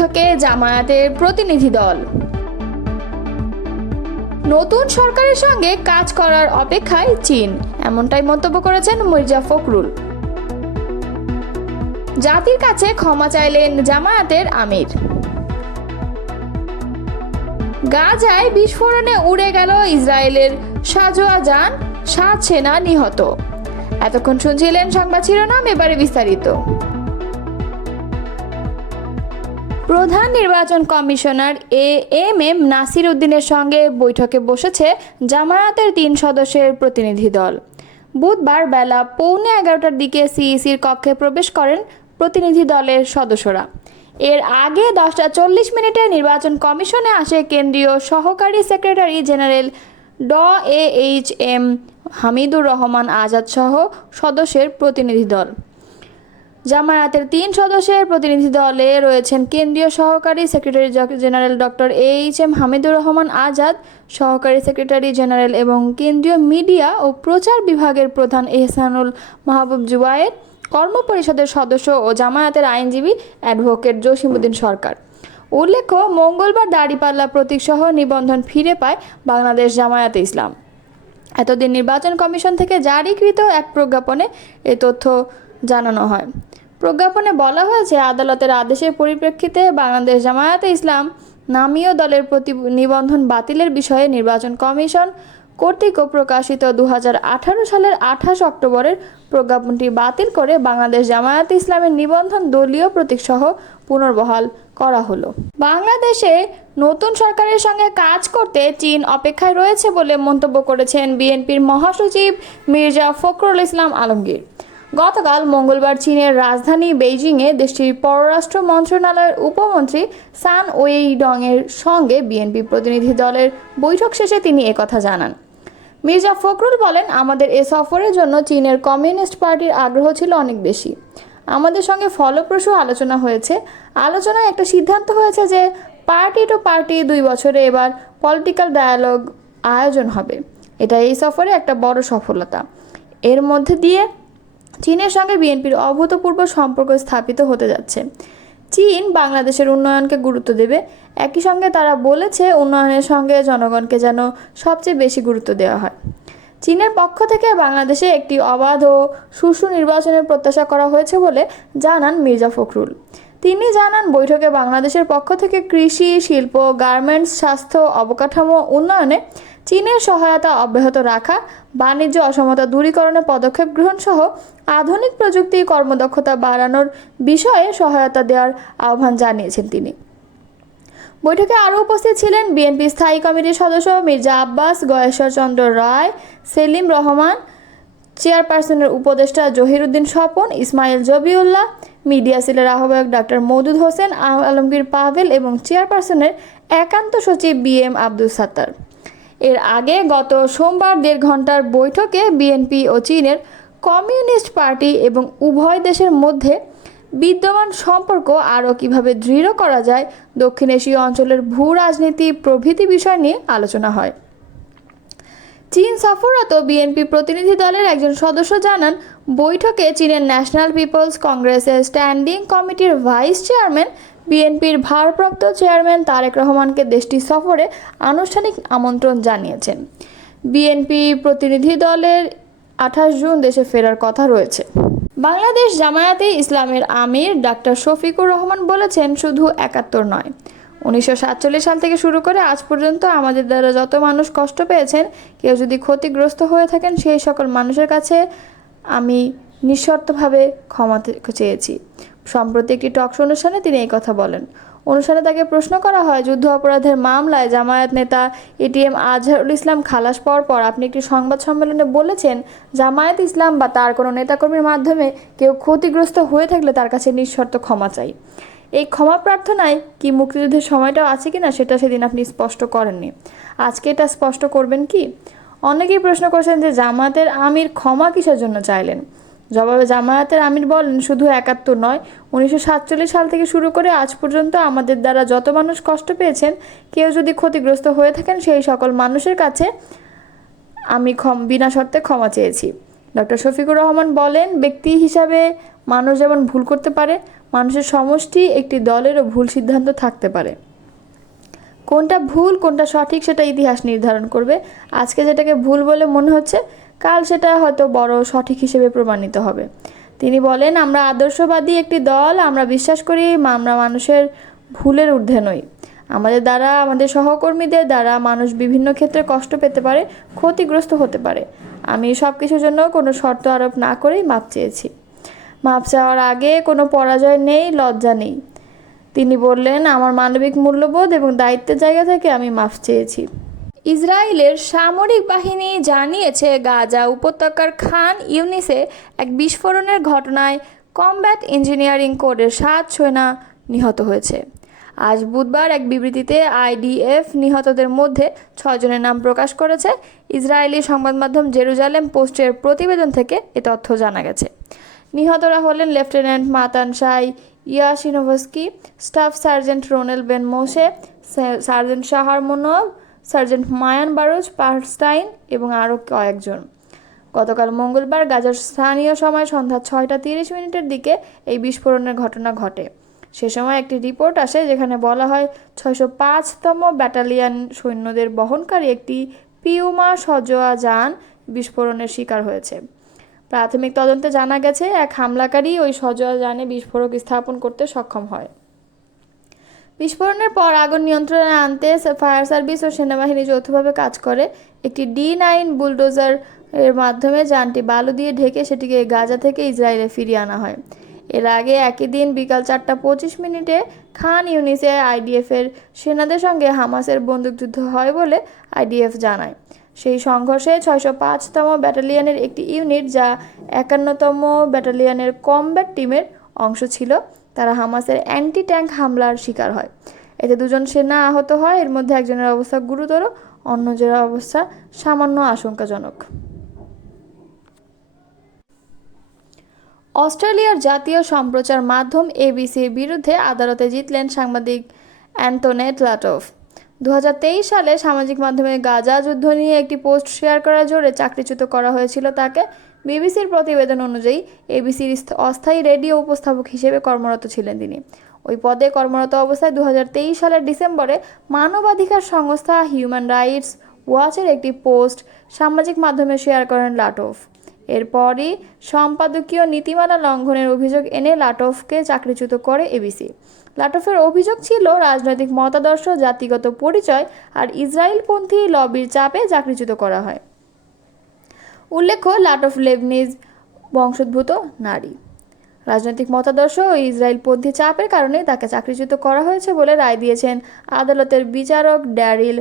বৈঠকে জামায়াতের প্রতিনিধি দল। নতুন সরকারের সঙ্গে কাজ করার অপেক্ষায় চীন, এমনটাই মন্তব্য করেছেন মির্জা ফখরুল। জাতির কাছে ক্ষমা চাইলেন জামায়াতের আমির। গাজায় বিস্ফোরণে উড়ে গেল ইসরায়েলের সাজোয়া যান, 7 সেনা নিহত। এতক্ষণ শুনছিলেন সংবাদ শিরোনাম, এবারে বিস্তারিত। প্রধান নির্বাচন কমিশনার এএমএম নাসির উদ্দিনের সঙ্গে বৈঠকে বসেছে জামায়াতের 3 সদস্যের প্রতিনিধি দল। বুধবার বেলা 11:15টার দিকে সিইসির কক্ষে প্রবেশ করেন প্রতিনিধি দলের সদস্যরা। এর আগে 10:40 নির্বাচন কমিশনে আসে কেন্দ্রীয় সহকারী সেক্রেটারি জেনারেল ড.এ.এইচ.এম. হামিদুর রহমান আজাদ সহ সদস্যের প্রতিনিধি দল। জামায়াতের 3 সদস্যের প্রতিনিধি দলে রয়েছেন কেন্দ্রীয় সহকারী সেক্রেটারি জেনারেল ড.এইচ.এম. হামিদুর রহমান আজাদ, সহকারী সেক্রেটারি জেনারেল এবং কেন্দ্রীয় মিডিয়া ও প্রচার বিভাগের প্রধান এহসানুল মাহবুব জুবায়ের, কর্মপরিষদের সদস্য ও জামায়াতের আইনজীবী অ্যাডভোকেট জসিমউদ্দিন সরকার। উল্লেখ্য, মঙ্গলবার দাঁড়িপাল্লা প্রতীকসহ নিবন্ধন ফিরে পায় বাংলাদেশ জামায়াতে ইসলাম। এতদিন নির্বাচন কমিশন থেকে জারিকৃত এক প্রজ্ঞাপনে এ তথ্য জানানো হয়। প্রজ্ঞাপনে বলা হয়েছে, আদালতের আদেশের পরিপ্রেক্ষিতে বাংলাদেশ জামায়াতে ইসলাম নামীয় দলের নিবন্ধন বাতিলের বিষয়ে নির্বাচন কমিশন কর্তৃক প্রকাশিত 2018 সালের 28 অক্টোবরের প্রজ্ঞাপনটি বাতিল করে বাংলাদেশ জামায়াতে ইসলামের নিবন্ধন দলীয় প্রতীকসহ পুনর্বহাল করা হলো। বাংলাদেশে নতুন সরকারের সঙ্গে কাজ করতে চীন অপেক্ষায় রয়েছে বলে মন্তব্য করেছেন বিএনপির মহাসচিব মির্জা ফখরুল ইসলাম আলমগীর। গতকাল মঙ্গলবার চীনের রাজধানী বেইজিংয়ে দেশটির পররাষ্ট্র মন্ত্রণালয়ের উপমন্ত্রী সান ওয়েইডংয়ের সঙ্গে বিএনপি প্রতিনিধি দলের বৈঠক শেষে তিনি একথা জানান। মির্জা ফখরুল বলেন, আমাদের এ সফরের জন্য চীনের কমিউনিস্ট পার্টির আগ্রহ ছিল অনেক বেশি। আমাদের সঙ্গে ফলপ্রসূ আলোচনা হয়েছে। আলোচনায় একটা সিদ্ধান্ত হয়েছে যে পার্টি টু পার্টি 2 বছরে এবার পলিটিক্যাল ডায়ালগ আয়োজন হবে। এটা এই সফরে একটা বড় সফলতা। এর মধ্যে দিয়ে চীনের সঙ্গে বিএনপির অভূতপূর্ব সম্পর্ক স্থাপিত হতে যাচ্ছে। চীন বাংলাদেশের উন্নয়নকে গুরুত্ব দেবে। একই সঙ্গে তারা বলেছে, উন্নয়নের সঙ্গে জনগণকে যেন সবচেয়ে বেশি গুরুত্ব দেওয়া হয়। চীনের পক্ষ থেকে বাংলাদেশে একটি অবাধ ও সুষ্ঠু নির্বাচনের প্রত্যাশা করা হয়েছে বলে জানান মির্জা ফখরুল। তিনি জানান, বৈঠকে বাংলাদেশের পক্ষ থেকে কৃষি, শিল্প, গার্মেন্টস, স্বাস্থ্য, অবকাঠামো উন্নয়নে চীনের সহায়তা অব্যাহত রাখা, বাণিজ্য অসমতা দূরীকরণে পদক্ষেপ গ্রহণ সহ আধুনিক প্রযুক্তি কর্মদক্ষতা বাড়ানোর বিষয়ে সহায়তা দেওয়ার আহ্বান জানিয়েছেন তিনি। বৈঠকে আরও উপস্থিত ছিলেন বিএনপি স্থায়ী কমিটির সদস্য মির্জা আব্বাস, গয়েশ্বর চন্দ্র রায়, সেলিম রহমান, চেয়ারপারসনের উপদেষ্টা জহিরুদ্দিন স্বপন, ইসমাইল জবিউল্লাহ, মিডিয়া সেলের আহ্বায়ক ডাক্তার মওদুদ হোসেন, আলমগীর পাভেল এবং চেয়ারপারসনের একান্ত সচিব বিএম আব্দুল সাত্তার। এর আগে গত সোমবার 1.5 ঘন্টার বৈঠকে বিএনপি ও চীনের কমিউনিস্ট পার্টি এবং উভয় দেশের মধ্যে বিদ্যমান সম্পর্ক আরও কীভাবে দৃঢ় করা যায়, দক্ষিণ এশীয় অঞ্চলের ভূ রাজনীতি প্রভৃতি বিষয় নিয়ে আলোচনা হয়। চীন সফররত বিএনপি প্রতিনিধি দলের একজন সদস্য জানান, বৈঠকে চীনের ন্যাশনাল পিপলস কংগ্রেসের স্ট্যান্ডিং কমিটির ভাইস চেয়ারম্যান, বিএনপির ভারপ্রাপ্ত চেয়ারম্যান তারেক রহমানকে দেশটি সফরে আনুষ্ঠানিক আমন্ত্রণ জানিয়েছেন। বিএনপি প্রতিনিধি দলের 28 জুন দেশে ফেরার কথা রয়েছে। বাংলাদেশ জামায়াতে ইসলামের আমির ডাক্তার শফিকুর রহমান বলেছেন, শুধু 71 নয়, 1947 সাল থেকে শুরু করে আজ পর্যন্ত আমাদের দ্বারা যত মানুষ কষ্ট পেয়েছেন, কেউ যদি ক্ষতিগ্রস্ত হয়ে থাকেন, সেই সকল মানুষের কাছে আমি নিঃশর্তভাবে ক্ষমা চেয়েছি। সম্প্রতি একটি টকশো অনুষ্ঠানে তিনি এই কথা বলেন। অনুষ্ঠানে তাকে প্রশ্ন করা হয়, যুদ্ধ অপরাধের মামলায় জামায়াত নেতা এটিএম আজহারুল ইসলাম খালাস পাওয়ার পর আপনি একটি সংবাদ সম্মেলনে বলেছেন, জামায়াত ইসলাম বা তার কোনো নেতাকর্মীর মাধ্যমে কেউ ক্ষতিগ্রস্ত হয়ে থাকলে তার কাছে নিঃশর্ত ক্ষমা চাই। এই ক্ষমা প্রার্থনায় কি মুক্তিযুদ্ধের সময়টাও আছে কিনা সেটা সেদিন আপনি স্পষ্ট করেননি। আজকে এটা স্পষ্ট করবেন কি? অনেকেই প্রশ্ন করছেন যে জামায়াতের আমির ক্ষমা কিসের জন্য চাইলেন। জবাবে জামায়াতের আমির বলেন, শুধু 71 নয়, 1947 সাল থেকে শুরু করে আজ পর্যন্ত আমাদের দ্বারা যত মানুষ কষ্ট পেয়েছেন, কেউ যদি ক্ষতিগ্রস্ত হয়ে থাকেন, সেই সকল মানুষের কাছে আমি বিনা শর্তে ক্ষমা চেয়েছি। ডক্টর শফিকুর রহমান বলেন, ব্যক্তি হিসাবে মানুষ যেমন ভুল করতে পারে, মানুষের সমষ্টি একটি দলেরও ভুল সিদ্ধান্ত থাকতে পারে। কোনটা ভুল কোনটা সঠিক সেটা ইতিহাস নির্ধারণ করবে। আজকে যেটাকে ভুল বলে মনে হচ্ছে, কাল সেটা হয়তো বড় সঠিক হিসেবে প্রমাণিত হবে। তিনি বলেন, আমরা আদর্শবাদী একটি দল, আমরা বিশ্বাস করি আমরা মানুষের ভুলের ঊর্ধ্বে নই। আমাদের দ্বারা, আমাদের সহকর্মীদের দ্বারা মানুষ বিভিন্ন ক্ষেত্রে কষ্ট পেতে পারে, ক্ষতিগ্রস্ত হতে পারে। আমি সব কিছুর জন্য কোনো শর্ত আরোপ না করেই মাপ চেয়েছি। মাপ চাওয়ার আগে কোনো পরাজয় নেই, লজ্জা নেই। তিনি বললেন, আমার মানবিক মূল্যবোধ এবং দায়িত্বের জায়গা থেকে আমি মাফ চেয়েছি। ইসরায়েলের সামরিক বাহিনী জানিয়েছে, গাজা উপত্যকার খান ইউনিসে এক বিস্ফোরণের ঘটনায় কমব্যাট ইঞ্জিনিয়ারিং কোরের 7 সেনা নিহত হয়েছে। আজ বুধবার এক বিবৃতিতে আইডিএফ নিহতদের মধ্যে 6 জনের নাম প্রকাশ করেছে। ইসরায়েলি সংবাদ মাধ্যম জেরুজালেম পোস্টের প্রতিবেদন থেকে এ তথ্য জানা গেছে। নিহতরা হলেন lieutenant Matan Shai Yasinovsky, staff sergeant Ronel Ben Moshe, sergeant Shahar Monov, sergeant Mayan Baruch Perstein এবং আরও কয়েকজন। গতকাল মঙ্গলবার গাজার স্থানীয় সময় সন্ধ্যা 6:30 দিকে এই বিস্ফোরণের ঘটনা ঘটে। সে সময় একটি রিপোর্ট আসে যেখানে বলা হয় 605তম ব্যাটালিয়ন সৈন্যদের বহনকারী একটি পিউমা সজোয়া যান বিস্ফোরণের শিকার হয়েছে। প্রাথমিক তদন্তে জানা গেছে, এক হামলাকারী ওই সজোয়া যানে বিস্ফোরক স্থাপন করতে সক্ষম হয়। বিস্ফোরণের পর আগুন নিয়ন্ত্রণে আনতে ফায়ার সার্ভিস ও সেনাবাহিনী যৌথভাবে কাজ করে। একটি D9 বুলডোজার এর মাধ্যমে যানটি বালু দিয়ে ঢেকে সেটিকে গাজা থেকে ইসরায়েলে ফিরিয়ে আনা হয়। এর আগে একই দিন বিকাল 4:25 খান ইউনিসে আইডিএফের সেনাদের সঙ্গে হামাসের বন্দুকযুদ্ধ হয় বলে আইডিএফ জানায়। সেই সংঘর্ষে 605তম ব্যাটালিয়নের একটি ইউনিট, যা 51তম ব্যাটালিয়নের কমব্যাট টিমের অংশ ছিল, তারা হামাসের অ্যান্টি ট্যাঙ্ক হামলার শিকার হয়। এতে 2 জন সেনা আহত হয়। এর মধ্যে একজনের অবস্থা গুরুতর, অন্যজনের অবস্থা সামান্য আশঙ্কাজনক। অস্ট্রেলিয়ার জাতীয় সম্প্রচার মাধ্যম এবিসির বিরুদ্ধে আদালতে জিতলেন সাংবাদিক অ্যান্টনেট লাটফ। 2023 সালে সামাজিক মাধ্যমে গাজা যুদ্ধ নিয়ে একটি পোস্ট শেয়ার করার জোরে চাকরিচ্যুত করা হয়েছিল তাকে। বিবিসির প্রতিবেদন অনুযায়ী এবিসির অস্থায়ী রেডিও উপস্থাপক হিসেবে কর্মরত ছিলেন তিনি। ওই পদে কর্মরত অবস্থায় 2023 সালের ডিসেম্বরে মানবাধিকার সংস্থা হিউম্যান রাইটস ওয়াচের একটি পোস্ট সামাজিক মাধ্যমে শেয়ার করেন লাটফ। এরপরই সম্পাদকীয় নীতিমালা লঙ্ঘনের অভিযোগ এনে লাটফকে চাকরিচ্যুত করে এবিসি। লাটফের অভিযোগ ছিল রাজনৈতিক মতাদর্শ, জাতিগত পরিচয় আর ইসরায়েলপন্থী লবির চাপে চাকরিচ্যুত করা হয়। উল্লেখ্য, লাটফ লেবনিজ বংশোদ্ভূত নারী। রাজনৈতিক মতাদর্শ ও ইসরায়েলপন্থী চাপের কারণে তাকে চাকরিচ্যুত করা হয়েছে বলে রায় দিয়েছেন আদালতের বিচারক ড্যারিল